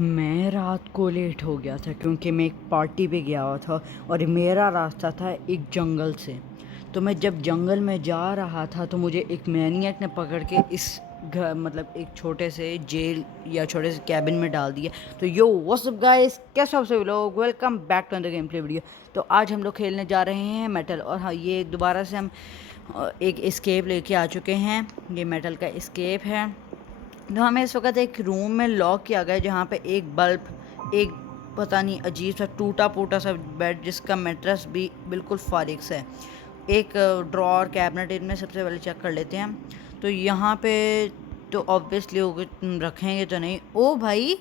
मैं रात को लेट हो गया था क्योंकि मैं एक पार्टी पे गया हुआ था और मेरा रास्ता था एक जंगल से। तो मैं जब जंगल में जा रहा था तो मुझे एक मैनियक ने पकड़ के इस घर मतलब एक छोटे से जेल या छोटे से कैबिन में डाल दिया। तो यो व्हाट्स अप गाइस, कैसे हो सभी लोग, welcome back to the game play video. तो आज हम लोग खेलने जा रहे हैं मेटल। और हाँ, ये दोबारा से हम एक एस्केप लेके आ चुके हैं। ये मेटल का एस्केप है। तो हमें इस वक्त एक रूम में लॉक किया गया है जहाँ पे एक बल्ब, एक पता नहीं अजीब सा टूटा फूटा सा बेड जिसका मैट्रेस भी बिल्कुल फारिग सा है, एक ड्रॉर कैबिनेट, इनमें सबसे पहले चेक कर लेते हैं। तो यहाँ पे तो ऑब्वियसली रखेंगे तो नहीं। ओ भाई,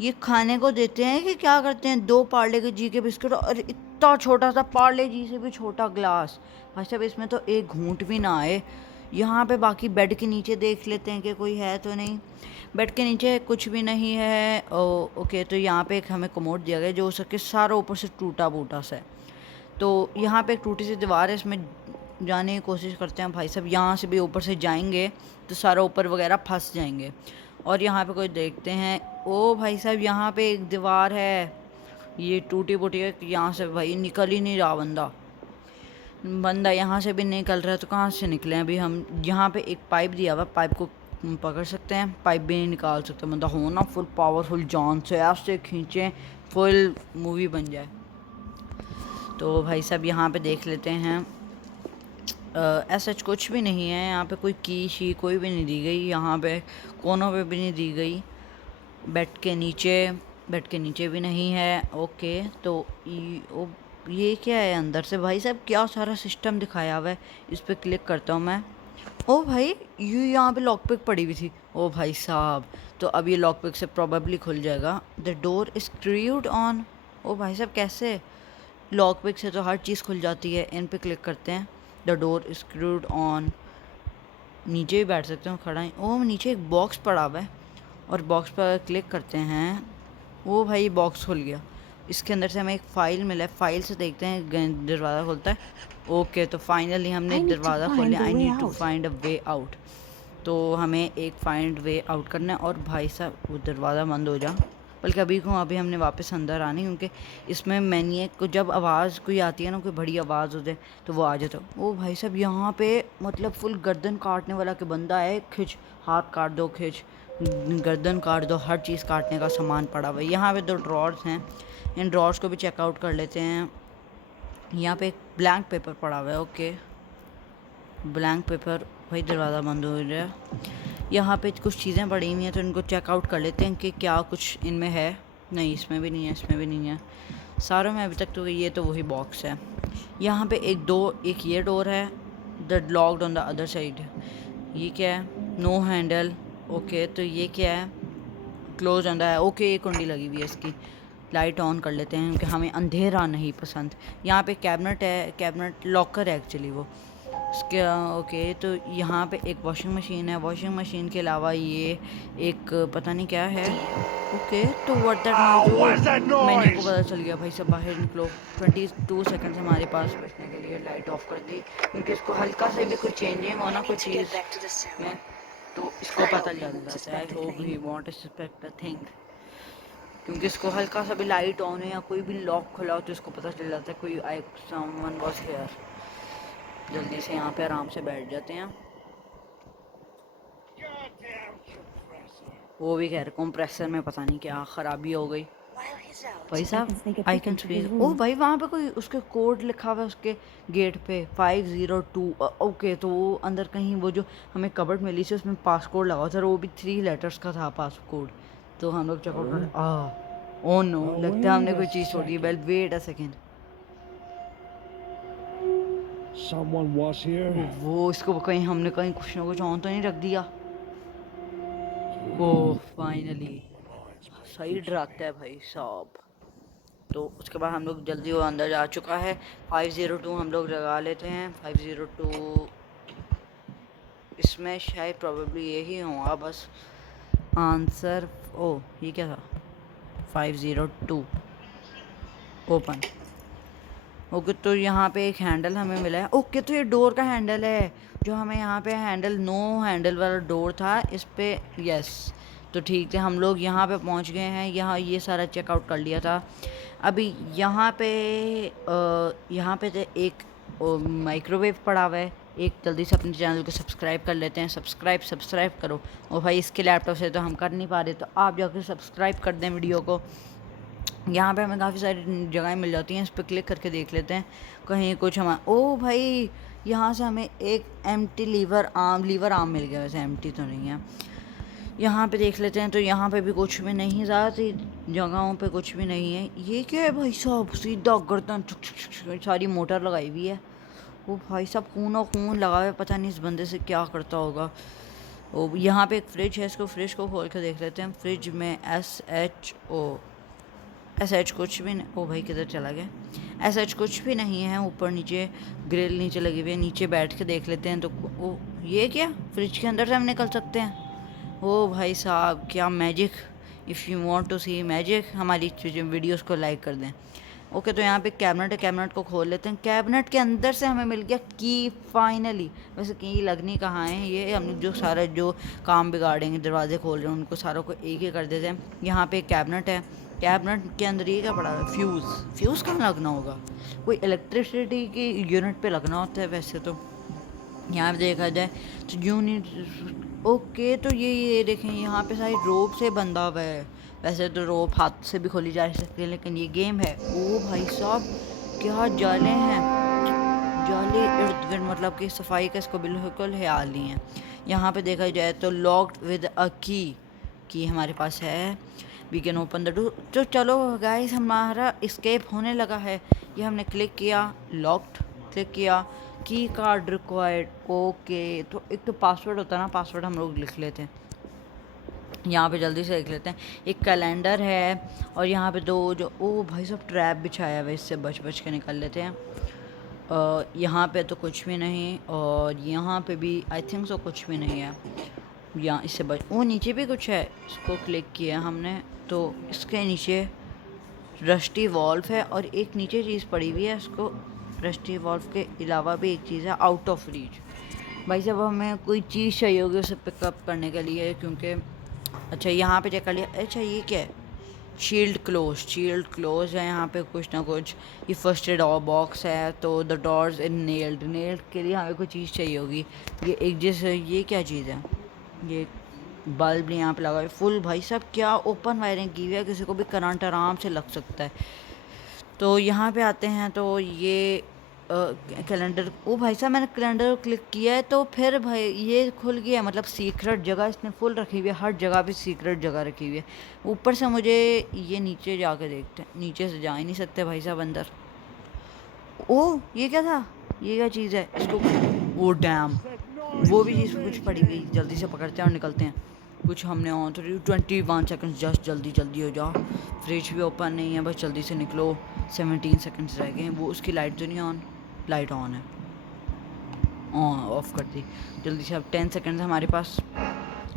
ये खाने को देते हैं कि क्या करते हैं? 2 पार्ले के जी के बिस्किट और इतना छोटा सा पार्ले जी से भी छोटा ग्लास। भाई साहब, इसमें तो एक घूंट भी ना आए। यहाँ पे बाकी बेड के नीचे देख लेते हैं कि कोई है तो नहीं। बेड के नीचे कुछ भी नहीं है। ओके, तो यहाँ पे एक हमें कमोड दिया गया जो हो सके सारा ऊपर से टूटा फूटा सा है। तो यहाँ पे एक टूटी सी दीवार है, इसमें जाने की कोशिश करते हैं। भाई साहब, यहाँ से भी ऊपर से जाएंगे तो सारा ऊपर वगैरह फंस जाएंगे। और यहाँ पे कोई देखते हैं। ओ भाई साहब, यहाँ पे एक दीवार है, ये टूटी फूटी है। यहाँ से भाई निकल ही नहीं रहा बंदा। बंदा यहाँ से भी निकल रहा है तो कहाँ से निकले? अभी हम यहाँ पे एक पाइप दिया हुआ, पाइप को पकड़ सकते हैं, पाइप भी नहीं निकाल सकते। बंदा हो ना फुल पावरफुल, जान से ऐसे खींचें फुल मूवी बन जाए। तो भाई साहब यहाँ पे देख लेते हैं। ऐसा कुछ भी नहीं है यहाँ पे, कोई की शी कोई भी नहीं दी गई। यहाँ पे कोनों पे भी नहीं दी गई। बेड के नीचे भी नहीं है। ओके, तो ये क्या है अंदर से? भाई साहब, क्या सारा सिस्टम दिखाया हुआ है। इस पर क्लिक करता हूँ मैं। ओ भाई, ये यहाँ पे लॉक पिक पड़ी हुई थी। ओ भाई साहब, तो अब ये लॉक पिक से प्रॉबेबली खुल जाएगा। The door is screwed on. ओ भाई साहब, कैसे? लॉक पिक से तो हर चीज़ खुल जाती है। इन पे क्लिक करते हैं। The door is screwed on. नीचे भी बैठ सकते हो, खड़ा ही। ओ, नीचे एक बॉक्स पड़ा हुआ है और बॉक्स पर क्लिक करते हैं। वो भाई बॉक्स खुल गया। इसके अंदर से हमें एक फ़ाइल मिला है। फ़ाइल से देखते हैं दरवाज़ा खुलता है। ओके, तो फाइनली हमने दरवाज़ा खोल लिया। I need to find a way out. तो हमें एक फाइंड वे आउट करना है। और भाई साहब, वो दरवाज़ा बंद हो जा। बल्कि अभी हमने वापस अंदर आने, क्योंकि इसमें मैनिएक को जब आवाज़ कोई आती है ना, कोई बड़ी आवाज़ हो जाए तो वो आ जाता है। ओ भाई साहब, यहाँ पे मतलब फुल गर्दन काटने वाला के बंदा है। खिंच, हाथ काट दो, खिंच गर्दन काट दो, हर चीज़ काटने का सामान पड़ा हुआ है। यहाँ पे 2 ड्रॉर्स हैं, इन ड्रॉर्स को भी चेकआउट कर लेते हैं। यहाँ पे एक ब्लैंक पेपर पड़ा हुआ है। Okay, blank paper. भाई दरवाज़ा बंद हो गया। यहाँ पे कुछ चीज़ें पड़ी हुई हैं तो इनको चेकआउट कर लेते हैं कि क्या कुछ इनमें है। नहीं, इसमें भी नहीं है, इसमें भी नहीं है। सारों में अभी तक तो ये तो वही बॉक्स है। यहाँ पे एक ये डोर है। The locked on the other side. ये क्या है? No handle. ओके, तो ये क्या है? क्लोज ऑन द है। ओके, एक कुंडी लगी हुई है इसकी। लाइट ऑन कर लेते हैं क्योंकि हमें अंधेरा नहीं पसंद। यहाँ पे कैबिनेट है, कैबिनेट लॉकर है एक्चुअली वो इसके। ओके, तो यहाँ पे एक वॉशिंग मशीन है। वॉशिंग मशीन के अलावा ये एक पता नहीं क्या है। ओके, तो व्हाट दैट नाउ, मैंने को पता चल गया। भाई सब बाहर निकलो। 22 सेकंड हमारे पास बचने के लिए। लाइट ऑफ कर दी क्योंकि इसको हल्का से भी कुछ चेंजिंग हो ना, कुछ चीज़ में, तो इसको पता चल जाता है। I hope he want to suspect a thing, क्योंकि इसको हल्का सा भी लाइट ऑन है या कोई भी लॉक खुला हो तो इसको पता चल जाता है कोई समवन वाज हियर। जल्दी से यहाँ पे आराम से बैठ जाते हैं। वो भी कह रहे कंप्रेसर में पता नहीं क्या खराबी हो गई। भाई साहब, आई कैन स्पीक। ओ भाई, वहाँ पे कोई उसके कोड लिखा हुआ है उसके गेट पे 502। ओके, तो वो अंदर कहीं वो जो हमें कबर्ड मिली थी उसमें पासकोड लगा हुआ था, वो भी 3 लेटर्स का था पासकोड। तो हम लोग चेकआउट कर। ओ नो, लगता है हमने कोई चीज़ छोड़ी। Well wait a second. वो इसको कहीं हमने कहीं कुछ ना कुछ ऑन तो नहीं रख दिया? ओह फाइनली, सही डराता है भाई साहब। तो उसके बाद हम लोग जल्दी वो अंदर जा चुका है। 502 हम लोग लगा लेते हैं। 502 इसमें शायद प्रोबेबली यही होगा बस आंसर। ओ, ये क्या था? 502 ओपन। ओके, तो यहाँ पे एक हैंडल हमें मिला है। ओके, तो ये डोर का हैंडल है जो हमें यहाँ पे हैंडल, नो हैंडल वाला डोर था इस पे। यस, तो ठीक है, हम लोग यहाँ पे पहुँच गए हैं। यहाँ ये सारा चेकआउट कर लिया था। अभी यहाँ पे एक माइक्रोवेव पड़ा हुआ है। एक जल्दी से अपने चैनल को सब्सक्राइब कर लेते हैं। सब्सक्राइब करो। और भाई इसके लैपटॉप से तो हम कर नहीं पा रहे, तो आप जाकर सब्सक्राइब कर दें वीडियो को। यहाँ पे हमें काफ़ी सारी जगहें मिल जाती हैं, इस पर क्लिक करके देख लेते हैं कहीं कुछ हमारा। ओ भाई, यहाँ से हमें एक एम्प्टी लीवर आर्म मिल गया। वैसे एम्प्टी तो नहीं है। यहाँ पे देख लेते हैं, तो यहाँ पे भी कुछ भी नहीं, ज़्यादा जगहों पे कुछ भी नहीं है। ये क्या है भाई साहब, सीधा गर्दन सारी मोटर लगाई हुई है। वो भाई साहब खून और खून लगा हुआ है, पता नहीं इस बंदे से क्या करता होगा। वो यहाँ पे एक फ्रिज है, इसको फ्रिज को खोल के देख लेते हैं। फ्रिज में एस एच कुछ भी नहीं। ओ भाई किधर चला गया? एस एच कुछ भी नहीं है। ऊपर नीचे ग्रिल नीचे लगी हुई है, नीचे बैठ के देख लेते हैं। तो वो ये क्या, फ्रिज के अंदर से हम निकल सकते हैं? ओ भाई साहब क्या magic. If you want to see magic, हमारी वीडियोस को लाइक कर दें। ओके, तो यहाँ पे कैबिनेट है, कैबिनेट को खोल लेते हैं। कैबिनेट के अंदर से हमें मिल गया की फाइनली। वैसे की लगनी कहाँ है? ये हम जो काम बिगाड़ेंगे, दरवाजे खोल रहे हैं, उनको सारों को एक ही कर देते हैं। यहाँ पे एक कैबिनेट है, कैबिनेट के अंदर ये क्या पड़ा है? फ्यूज़ कहाँ लगना होगा? कोई इलेक्ट्रिसिटी की यूनिट पे लगना होता है वैसे तो। यहाँ पे देखा जाए तो यूनिट। ओके, तो ये देखें, यहाँ पे सारी रोप से बंधा हुआ है। वैसे तो रोप हाथ से भी खोली जा सकती है, लेकिन ये गेम है। ओ भाई साहब क्या जाले हैं, जाले इर्द गिर्द, मतलब कि सफाई का इसको बिल्कुल ख्याल नहीं है। यहाँ पे देखा जाए तो लॉक्ड विद अ की हमारे पास है। We can open the door. तो चलो गाइस, हमारा एस्केप होने लगा है। ये हमने क्लिक किया, लॉक्ड क्लिक किया, की कार्ड रिक्वायर्ड। ओके, तो एक तो पासवर्ड होता है ना, पासवर्ड हम लोग लिख लेते हैं। यहाँ पे जल्दी से देख लेते हैं। एक कैलेंडर है, और यहाँ पे दो जो ओ भाई साहब ट्रैप बिछाया हुआ है, इससे बच के निकल लेते हैं। यहाँ पे तो कुछ भी नहीं, और यहाँ पे भी आई थिंक सो कुछ भी नहीं है। यहाँ इससे वो नीचे भी कुछ है, इसको क्लिक किया हमने तो इसके नीचे रस्टी वॉल्व है, और एक नीचे चीज़ पड़ी हुई है। इसको रस्टी वॉल्व के अलावा भी एक चीज़ है, आउट ऑफ रीच। भाई साहब हमें कोई चीज़ चाहिए होगी उसे पिकअप करने के लिए, क्योंकि अच्छा यहाँ पे चेक कर लिया। अच्छा ये क्या है? शील्ड क्लोज है। यहाँ पे कुछ ना कुछ, ये फर्स्ट एड बॉक्स है। तो द डोर्स इन नेल्ड के लिए हमें कोई चीज़ चाहिए होगी। ये एक जैसे, ये क्या चीज़ है? ये बल्ब भी यहाँ पे लगा है फुल। भाई साहब क्या ओपन वायरिंग की हुई है, किसी को भी करंट आराम से लग सकता है। तो यहाँ पे आते हैं, तो ये कैलेंडर। ओ भाई साहब मैंने कैलेंडर को क्लिक किया है, तो फिर भाई ये खुल गया। मतलब सीक्रेट जगह इसने फुल रखी हुई है, हर जगह पे सीक्रेट जगह रखी हुई है। ऊपर से मुझे ये नीचे जाके देखते हैं, नीचे से जा ही नहीं सकते भाई साहब अंदर। ओ ये क्या था? ये क्या चीज़ है? इसको ओ डैम, वो भी चीज़ कुछ पड़ी हुई। जल्दी से पकड़ते हैं और निकलते हैं। कुछ हमने ऑन तो 21 सेकंड्स, जस्ट जल्दी हो जाओ। फ्रिज भी ओपन नहीं है, बस जल्दी से निकलो। 17 सेकंड्स रह गए। वो उसकी लाइट तो नहीं ऑन? लाइट ऑन है, ऑन ऑफ कर दी। जल्दी से अब 10 सेकंड हमारे पास,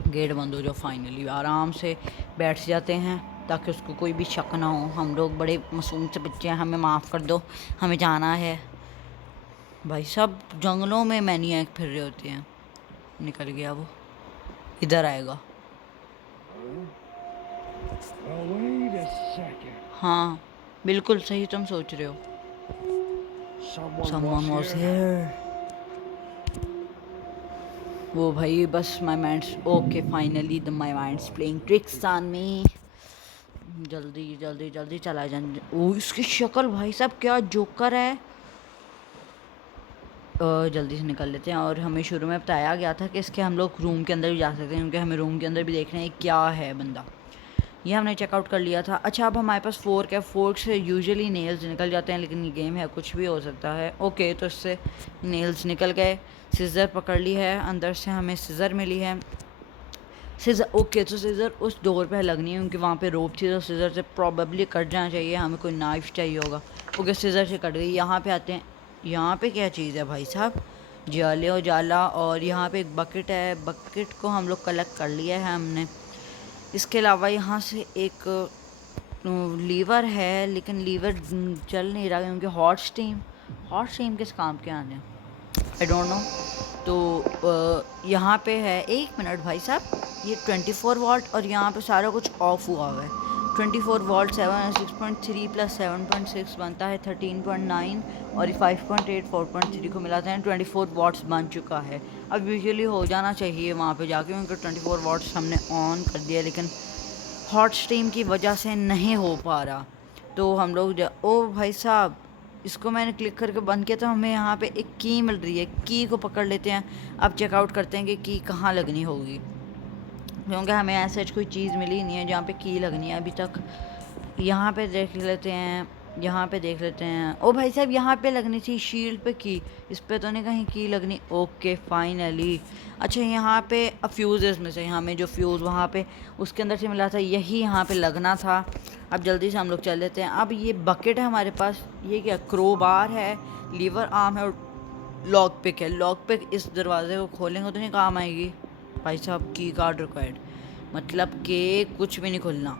गेट बंद हो जाओ। फाइनली आराम से बैठ जाते हैं, ताकि उसको कोई भी शक ना हो। हम लोग बड़े मासूम से बच्चे हैं, हमें माफ़ कर दो, हमें जाना है। भाई सब जंगलों में मैनिएक फिर रहे होते हैं। निकल गया वो, इधर आएगा। हाँ बिल्कुल सही तुम सोच रहे हो। Someone was here. वो भाई बस my mind's okay, finally my mind's playing tricks on me. जल्दी चला जा। ओ इसकी शक्ल भाई साहब क्या जोकर है। जल्दी से निकल लेते हैं। और हमें शुरू में बताया गया था कि इसके हम लोग रूम के अंदर भी जा सकते हैं, क्योंकि हमें रूम के अंदर भी देखना है क्या है बंदा। ये हमने चेकआउट कर लिया था। अच्छा अब हमारे पास फोर्क है, फोर्क से यूजुअली नेल्स निकल जाते हैं, लेकिन ये गेम है कुछ भी हो सकता है। ओके, तो इससे नेल्स निकल गए। सीज़र पकड़ ली है, अंदर से हमें सीज़र मिली है। सीज़र ओके, तो सीज़र उस डोर पे लगनी है, क्योंकि वहाँ पे रोप थी, तो सीज़र से प्रॉबेबली कट जाना चाहिए। हमें कोई नाइफ चाहिए होगा। ओके, सीज़र से कट गई। यहाँ पे आते हैं। यहाँ पे क्या चीज़ है भाई साहब? जाला। और यहाँ पे एक बकेट है, बकेट को हम लोग कलेक्ट कर लिया है हमने। इसके अलावा यहाँ से एक लीवर है, लेकिन लीवर चल नहीं रहा, क्योंकि हॉट स्टीम किस काम के आने, आई डोंट नो। तो यहाँ पे है, एक मिनट भाई साहब, ये 24 वॉट और यहाँ पे सारा कुछ ऑफ हुआ हुआ है। 24 वॉट 6.3 प्लस 7.6 बनता है 13.9 और ये 5.8 4.3 को मिलाते हैं 24 वॉट्स बन चुका है। अब यूजुअली हो जाना चाहिए वहाँ पे जाके, क्योंकि 24 वॉट्स हमने ऑन कर दिया, लेकिन हॉट स्ट्रीम की वजह से नहीं हो पा रहा। तो हम लोग ओ भाई साहब, इसको मैंने क्लिक करके बंद किया तो हमें यहाँ पे एक की मिल रही है, की को पकड़ लेते हैं। अब चेकआउट करते हैं कि की कहाँ लगनी होगी, क्योंकि हमें ऐसा कोई चीज़ मिली नहीं है जहाँ पे की लगनी है अभी तक। यहाँ पे देख लेते हैं, यहाँ पे देख लेते हैं। ओ भाई साहब, यहाँ पे लगनी थी शील्ड पे की, इस पे तो नहीं कहीं की लगनी। Okay finally. अच्छा, यहाँ पे अब फ्यूज़ इसमें से हमें जो फ्यूज़ वहाँ पे उसके अंदर से मिला था यही यहाँ पे लगना था। अब जल्दी से हम लोग चल लेते हैं। अब ये बकेट है हमारे पास, ये क्या क्रो बार है, लीवर आर्म है और लॉक पिक है। लॉक पिक इस दरवाजे को खोलेंगे तो नहीं काम आएगी भाई साहब। की कार्ड रिक्वायर्ड, मतलब कि कुछ भी नहीं खुलना।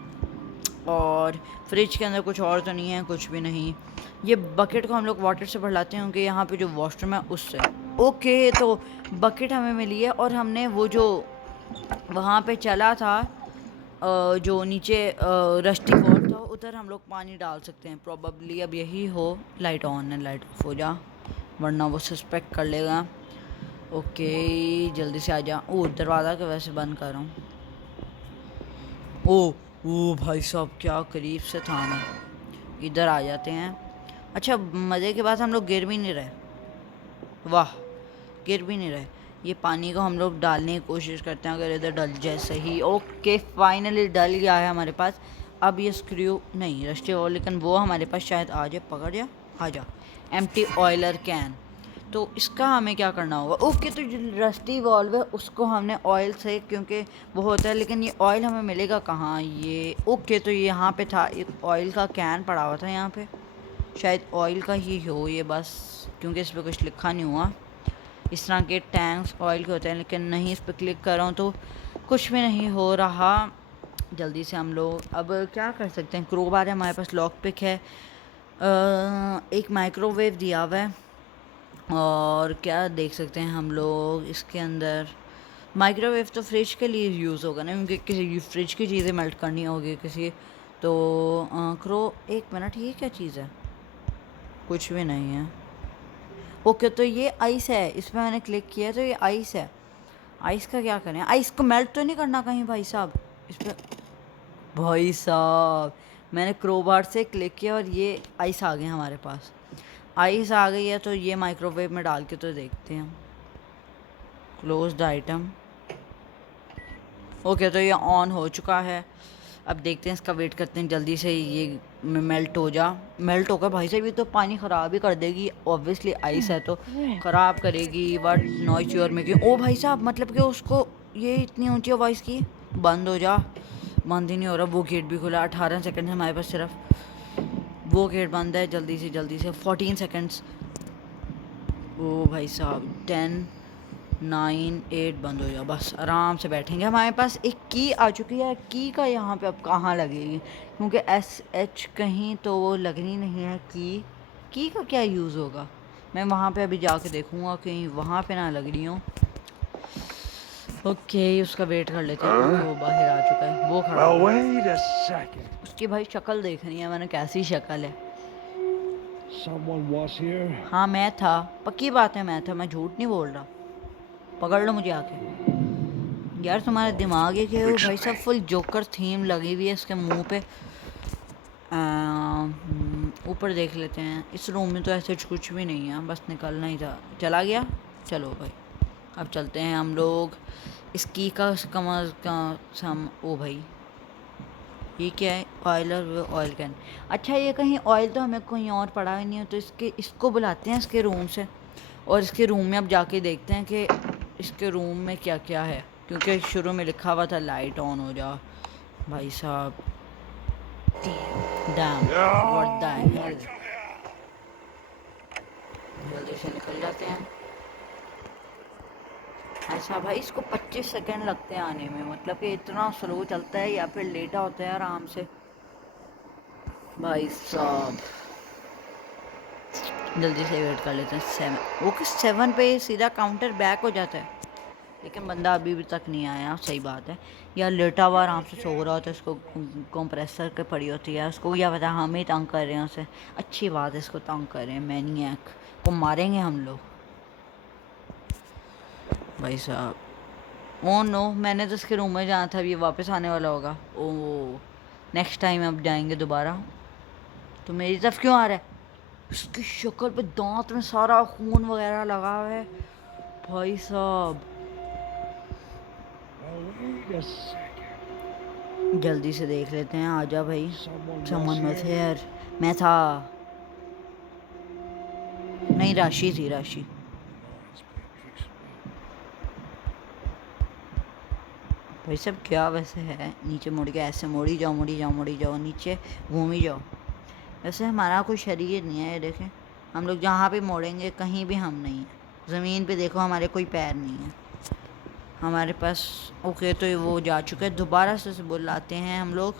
और फ्रिज के अंदर कुछ और तो नहीं है, कुछ भी नहीं। ये बकेट को हम लोग वाटर से भरलाते हैं, क्योंकि यहाँ पे जो वॉशरूम है उससे। ओके, तो बकेट हमें मिली है और हमने वो जो वहाँ पे चला था जो नीचे रस्टी वॉल था, उधर हम लोग पानी डाल सकते हैं प्रोबेबली। अब यही हो। लाइट ऑन है, लाइट ऑफ हो जा, वरना वो सस्पेक्ट कर लेगा। ओके जल्दी से आ जा। ओ दरवाज़ा के वैसे बंद कर रहा हूँ। ओ भाई साहब, क्या करीब से था मैं। इधर आ जाते हैं। अच्छा, मज़े की बात हम लोग गिर भी नहीं रहे। वाह, गिर भी नहीं रहे। ये पानी को हम लोग डालने की कोशिश करते हैं, अगर इधर डल जाए सही। ओके फाइनली डल गया है हमारे पास। अब ये स्क्रू नहीं रस्टी हो, लेकिन वो हमारे पास शायद आ जाए। पकड़ जा, आ जा। एम्प्टी ऑयलर कैन, तो इसका हमें क्या करना होगा। ओके, तो जो रस्टी वॉल्व है उसको हमने ऑयल से, क्योंकि वो होता है, लेकिन ये ऑयल हमें मिलेगा कहाँ ये। ओके, तो ये यहाँ पे था एक ऑयल का कैन पड़ा हुआ था यहाँ पे, शायद ऑयल का ही हो ये बस, क्योंकि इस पर कुछ लिखा नहीं हुआ। इस तरह के टैंक्स ऑयल के होते हैं, लेकिन नहीं, इस पर क्लिक कर रहा हूँ तो कुछ भी नहीं हो रहा। जल्दी से हम लोग अब क्या कर सकते हैं। क्रोबार है हमारे पास, लॉक पिक है, एक माइक्रोवेव दिया हुआ है, और क्या देख सकते हैं हम लोग इसके अंदर। माइक्रोवेव तो फ्रिज के लिए यूज़ होगा ना, क्योंकि किसी फ्रिज की चीज़ें मेल्ट करनी होगी किसी। तो क्रो, एक मिनट, ये क्या चीज़ है, कुछ भी नहीं है। ओके, तो ये आइस है, इस पर मैंने क्लिक किया तो ये आइस है। आइस का क्या करें, आइस को मेल्ट तो नहीं करना कहीं भाई साहब इस पर। भाई साहब, मैंने क्रोबार से क्लिक किया और ये आइस आ गए हमारे पास। आइस आ गई है, तो ये माइक्रोवेव में डाल के तो देखते हैं। Close the item. ओके, तो ये ऑन हो चुका है। अब देखते हैं, इसका वेट करते हैं, जल्दी से ये मेल्ट हो जा। मेल्ट होकर भाई साहब ये तो पानी ख़राब ही कर देगी, ऑब्वियसली आइस है तो ख़राब करेगी। What noise you are making. ओ भाई साहब, मतलब कि उसको ये इतनी ऊंची आवाज़ की। बंद हो जा, बंद ही नहीं हो रहा। वो गेट भी खुला, 18 सेकंड है हमारे पास सिर्फ। वो गेट बंद है, जल्दी से 14 सेकंड्स। ओ भाई साहब, 10 9 8 बंद हो जाओ, बस आराम से बैठेंगे। हमारे पास एक की आ चुकी है। की का यहाँ पे अब कहाँ लगेगी, क्योंकि SH कहीं तो वो लगनी नहीं है। की का क्या यूज़ होगा। मैं वहाँ पे अभी जाके देखूँगा कहीं वहाँ पे ना लग रही हूँ। ओके, उसका वेट कर लेते हैं। वो बाहर आ चुका है, वो खड़ा है। उसकी भाई शक्ल देखनी है मैंने, कैसी शक्ल है। हाँ मैं था, पक्की बात है मैं था, मैं झूठ नहीं बोल रहा। पकड़ लो मुझे आके। यार तुम्हारा दिमाग है कि वो भाई साहब फुल जोकर थीम लगी हुई है इसके मुंह पे। ऊपर देख लेते हैं। इस रूम में तो ऐसे कुछ भी नहीं है, बस निकलना ही था। चला गया, चलो भाई अब चलते हैं हम लोग। इस की का कमर का सम। ओ भाई ये क्या है, ऑयलर ऑयल कैन। अच्छा, ये कहीं ऑयल तो हमें कहीं और पड़ा ही नहीं हो, तो इसको बुलाते हैं इसके रूम से, और इसके रूम में अब जाके देखते हैं कि इसके रूम में क्या क्या है, क्योंकि शुरू में लिखा हुआ था लाइट ऑन हो जा। भाई साहब, डैम, व्हाट द हेल। जल्दी से निकल जाते हैं। ऐसा भाई, इसको 25 सेकंड लगते हैं आने में, मतलब कि इतना स्लो चलता है या फिर लेटा होता है आराम से। भाई साहब जल्दी से वेट कर लेते हैं। 7, ओके 7 पे सीधा काउंटर बैक हो जाता है। लेकिन बंदा अभी भी तक नहीं आया। सही बात है यार, लेटा हुआ आराम से सो रहा होता है, उसको कंप्रेसर के पड़ी होती है, उसको क्या पता हम ही तंग कर रहे हैं उसे। अच्छी बात है, इसको तंग कर रहे हैं, मैनिएक को मारेंगे हम लोग भाई साहब। ओ नो, मैंने तो इसके रूम में जाना था, अब ये वापस आने वाला होगा। ओ नेक्स्ट टाइम अब जाएंगे दोबारा। तो मेरी तरफ क्यों आ रहा है? उसकी शक्ल पे दांत में सारा खून वगैरह लगा हुआ है भाई साहब। जल्दी से देख लेते हैं, आजा भाई। समन वाज हियर। मैं था। नहीं, राशि थी, राशि। भाई सब क्या वैसे है, नीचे मुड़ के ऐसे मुड़ी जाओ, मुड़ी जाओ, मुड़ी जाओ, नीचे घूम ही जाओ। वैसे हमारा कोई शरीर नहीं है, ये देखें, हम लोग जहाँ पे मोड़ेंगे कहीं भी हम नहीं हैं। ज़मीन पे देखो, हमारे कोई पैर नहीं है हमारे पास। ओके, तो वो जा चुका है, दोबारा से बुलाते हैं हम लोग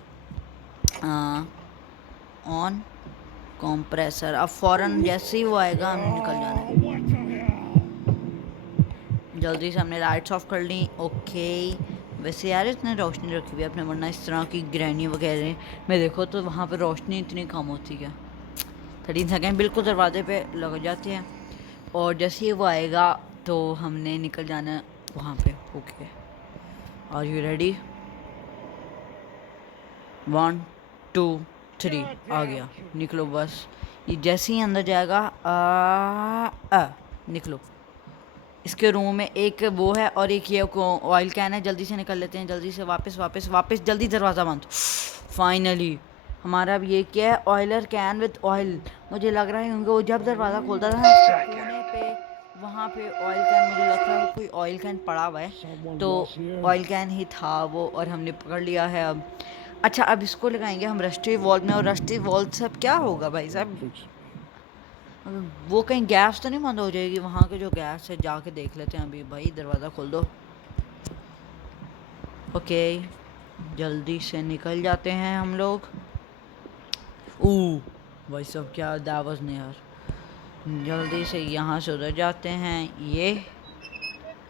ऑन कंप्रेसर। अब फ़ौरन जैसे ही वो आएगा हमने निकल जाना है। जल्दी से हमने लाइट्स ऑफ कर ली। ओके, वैसे यार इतने रोशनी रखी हुई है अपने, वरना इस तरह की ग्रैनी वगैरह में देखो तो वहाँ पे रोशनी इतनी कम होती है। 13 सेकेंड बिल्कुल दरवाजे पे लग जाते हैं, और जैसे ही वो आएगा तो हमने निकल जाना वहाँ पे। Okay, are you ready? 1 2 3 आ गया, निकलो बस। ये जैसे ही अंदर जाएगा निकलो। इसके रूम में एक वो है और एक ये ऑयल कैन है। जल्दी से निकल लेते हैं, जल्दी से वापस वापस वापस, जल्दी दरवाज़ा बंद। फाइनली हमारा अब ये क्या है, ऑयलर कैन विद ऑयल। मुझे लग रहा है क्योंकि वो जब दरवाज़ा खोलता था कोने पे, वहाँ पे ऑयल कैन, मुझे लगता है कोई ऑयल कैन पड़ा हुआ है, तो ऑयल कैन ही था वो, और हमने पकड़ लिया है अब। अच्छा, अब इसको लगाएंगे हम रस्टी वॉल्व में, और रस्टी वॉल्व से अब क्या होगा भाई साहब? वो कहीं गैस तो नहीं बंद हो जाएगी? वहाँ के जो गैस है जाके देख लेते हैं अभी। भाई दरवाज़ा खोल दो। ओके, जल्दी से निकल जाते हैं हम लोग। भाई साहब क्या दावत ने यार। जल्दी से यहाँ से उधर जाते हैं ये।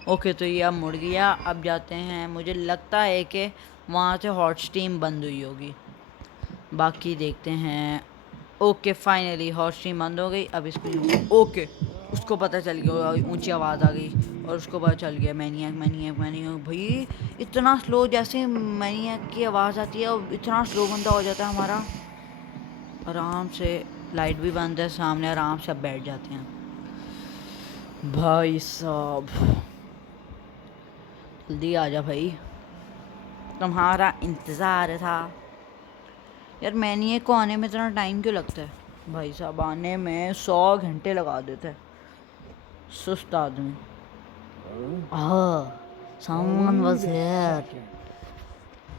ओके, तो ये अब मुड़ गया। अब जाते हैं, मुझे लगता है कि वहाँ से हॉट स्टीम बंद हुई होगी, बाकी देखते हैं। ओके, फाइनली हॉट स्ट्रीम बंद हो गई। अब इसको ओके, उसको पता चल गया, ऊंची आवाज़ आ गई और उसको पता चल गया मैनियक मैनियक मैनियक। भाई इतना स्लो, जैसे मैनियक की आवाज़ आती है और इतना स्लो बंदा हो जाता है हमारा। आराम से लाइट भी बंद है सामने, आराम से अब बैठ जाते हैं भाई साहब। जल्दी आ जा भाई, तुम्हारा इंतज़ार था यार। मैनियक को आने में इतना टाइम क्यों लगता है भाई साहब? आने में 100 घंटे लगा देते हैं सुस्त आदमी। Someone was here.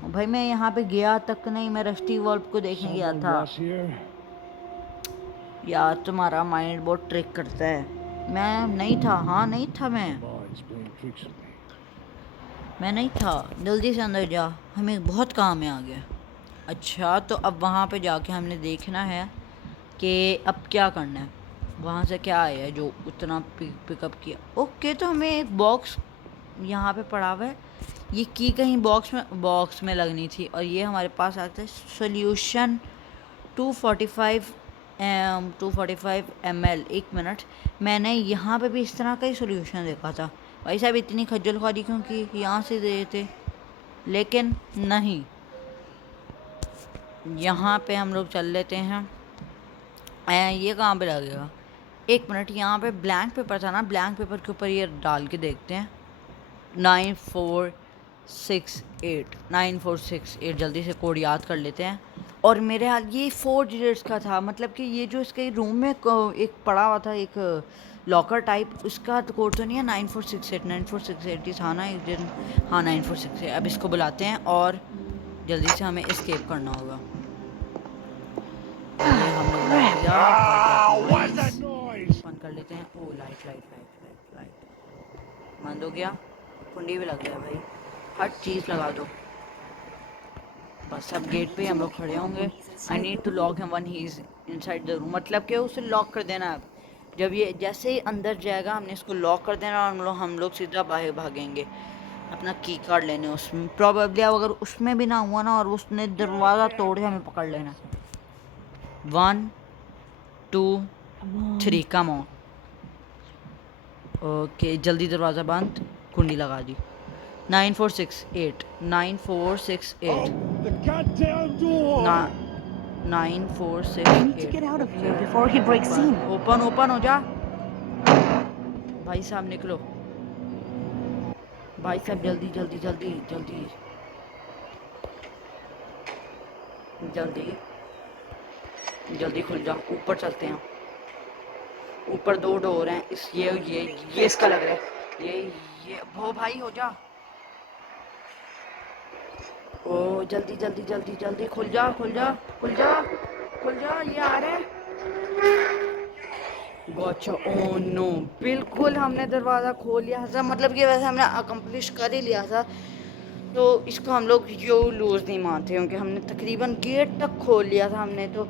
भाई मैं यहाँ पे गया तक नहीं, मैं रस्टी वॉल्व को देखने गया था यार। तुम्हारा माइंड बहुत ट्रिक करता है। मैं नहीं था, हाँ नहीं था, मैं नहीं था। जल्दी से अंदर जा, हमें बहुत काम है आगे। अच्छा, तो अब वहाँ पे जाके हमने देखना है कि अब क्या करना है। वहाँ से क्या आया है जो उतना पिकअप किया? ओके, तो हमें एक बॉक्स यहाँ पे पड़ा हुआ है, ये की कहीं बॉक्स में लगनी थी, और ये हमारे पास आता है सोल्यूशन 245 ml। 1 मिनट, मैंने यहाँ पे भी इस तरह का ही सोल्यूशन देखा था। भाई साहब इतनी खज्जल खुआरी क्यों की? यहाँ से दे थे, लेकिन नहीं, यहाँ पे हम लोग चल लेते हैं। ये कहाँ पे लगेगा? 1 मिनट, यहाँ पे ब्लैंक पेपर था ना, ब्लैंक पेपर के ऊपर ये डाल के देखते हैं। 9468 जल्दी से कोड याद कर लेते हैं। और मेरे हाल ये 4 डिजिट्स का था, मतलब कि ये जो इसके रूम में एक पड़ा हुआ था, एक लॉकर टाइप, उसका तो कोड तो नहीं है 9468 ही था ना एक दिन। हाँ 9468। अब इसको बुलाते हैं और जल्दी से हमें एस्केप करना होगा। ये हम लोग बंद कर लेते हैं। ओ light light light light light बंद हो गया, कुंडी भी लग गया भाई, हर चीज़ लगा दो बस। अब गेट पे हम लोग खड़े होंगे। I need to lock him one he is inside the room, मतलब कि उसे लॉक कर देना है। जब ये जैसे ही अंदर जाएगा हमने इसको लॉक कर देना और हम लोग सीधा बाहर भागेंगे अपना की कार्ड लेने। उसमें प्रॉबेबली अगर उसमें भी ना हुआ ना और उसने दरवाज़ा तोड़ के हमें पकड़ लेना। 1 2 3 कम ऑन। ओके जल्दी दरवाज़ा बंद, कुंडी लगा दी। 9468 9468 The goddamn door! ना I need to 9468 get out of here before he breaks in. Open open हो जा। भाई साहब निकलो, भाई साहब जल्दी जल्दी जल्दी जल्दी जल्दी जल्दी खुल जा। ऊपर चलते हैं, ऊपर 2 डोर हैं। इस ये इसका लग रहा है। ये वो भाई हो जा। ओ जल्दी जल्दी जल्दी जल्दी खुल जा खुल जा खुल जा खुल जा, ये आ रहा है। गॉचा, ओ नो, बिल्कुल हमने दरवाज़ा खोल लिया था। मतलब कि वैसे हमने अकम्प्लिश कर ही लिया था, तो इसको हम लोग यो लूज़ नहीं मानते क्योंकि हमने तकरीबन गेट तक खोल लिया था हमने। तो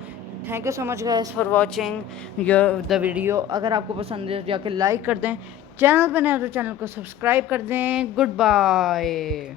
thank you so much guys for watching your the video. अगर आपको पसंद है तो जाके लाइक कर दें, चैनल पर नए हो तो चैनल को सब्सक्राइब कर दें। Good bye.